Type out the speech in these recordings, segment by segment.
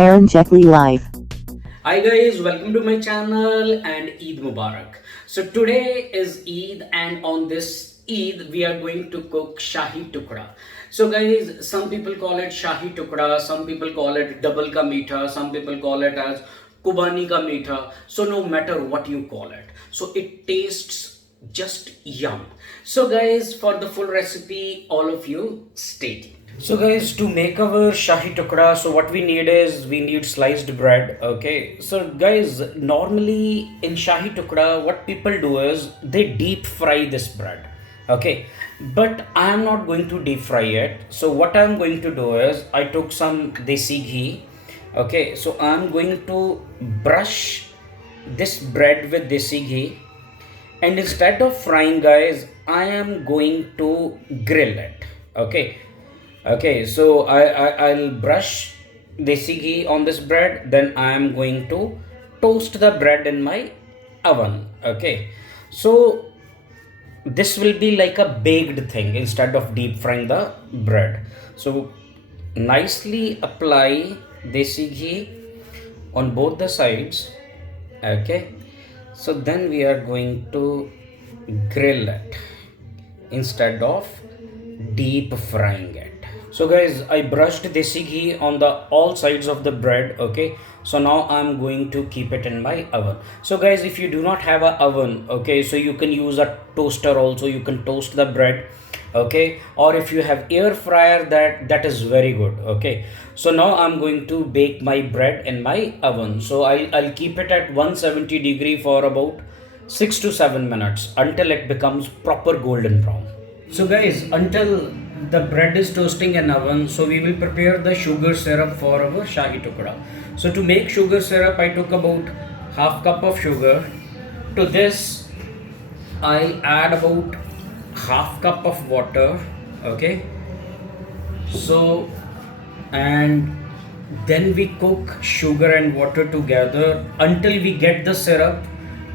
Karan Jekli Live. Hi guys, welcome to my channel and Eid Mubarak. So today is Eid and on this Eid we are going to cook Shahi Tukda. So guys, some people call it Shahi Tukda, some people call it double ka meetha, some people call it as Kubani ka meetha. So no matter what you call it, so it tastes just yum. So guys, for the full recipe, all of you stay tuned. So guys, to make our Shahi Tukda, so what we need is we need sliced bread. Okay. So guys, normally in Shahi Tukda, what people do is they deep fry this bread. Okay. But I am not going to deep fry it. So what I am going to do is I took some desi ghee. Okay. So I am going to brush this bread with desi ghee, and instead of frying, guys, I am going to grill it. Okay. Okay, so I'll brush desi ghee on this bread, then I am going to toast the bread in my oven. Okay, so this will be like a baked thing instead of deep frying the bread. So nicely apply desi ghee on both the sides. Okay, so then we are going to grill it instead of deep frying it. So guys, I brushed desi ghee on the all sides of the bread. Okay, so now I'm going to keep it in my oven. So guys, if you do not have a oven, okay, so you can use a toaster also, you can toast the bread. Okay, or if you have air fryer, that is very good. Okay, so now I'm going to bake my bread in my oven. So I'll keep it at 170 degree for about 6 to 7 minutes until it becomes proper golden brown. So guys, until the bread is toasting in oven, so we will prepare the sugar syrup for our Shahi Tukda. So to make sugar syrup, I took about half cup of sugar. To this, I'll add about half cup of water. Okay. So, and then we cook sugar and water together until we get the syrup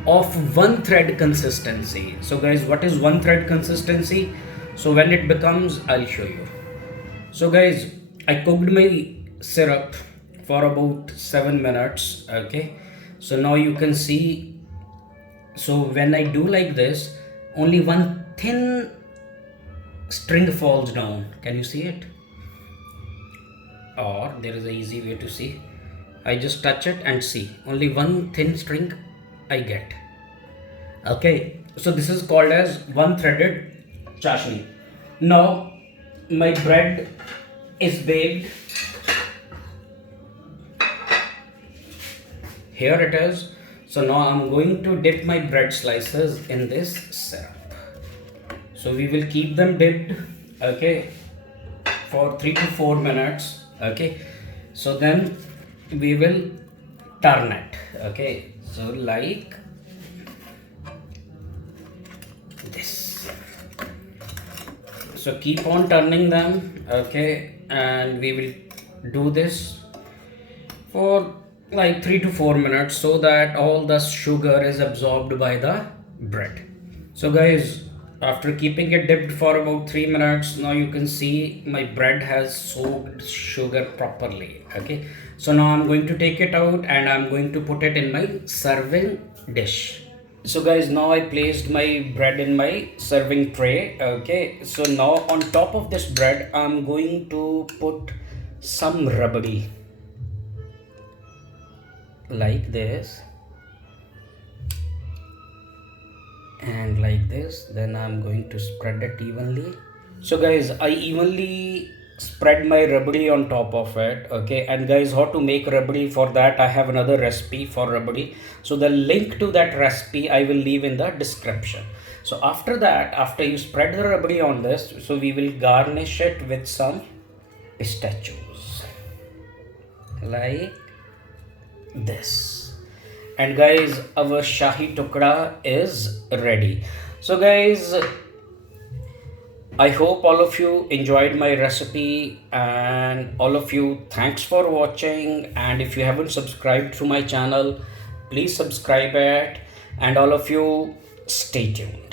of one thread consistency. So guys, what is one thread consistency? So when it becomes, I'll show you. So guys, I cooked my syrup for about 7 minutes. Okay, so now you can see, so when I do like this, only one thin string falls down. Can you see it? Or there is a easy way to see. I just touch it and see only one thin string I get. Okay, so this is called as one threaded chashni. Now my bread is baked. Here it is. So now I'm going to dip my bread slices in this syrup. So we will keep them dipped, okay, for 3 to 4 minutes. Okay, so then we will turn it. Okay, so like this. So keep on turning them. Okay, and we will do this for like 3 to 4 minutes so that all the sugar is absorbed by the bread. So guys, after keeping it dipped for about 3 minutes, now you can see my bread has soaked sugar properly. Okay, so now I'm going to take it out and I'm going to put it in my serving dish. So guys, now I placed my bread in my serving tray. Okay, so now on top of this bread, I'm going to put some rabdi like this and like this. Then I'm going to spread it evenly. So guys, I evenly spread my rabdi on top of it. Okay, and guys, how to make rabdi, for that I have another recipe for rabdi. So the link to that recipe I will leave in the description. So after that, after you spread the rabdi on this, so we will garnish it with some pistachios like this. And guys, our Shahi Tukda is ready. So guys, I hope all of you enjoyed my recipe, and all of you, thanks for watching. And if you haven't subscribed to my channel, please subscribe it, and all of you, stay tuned.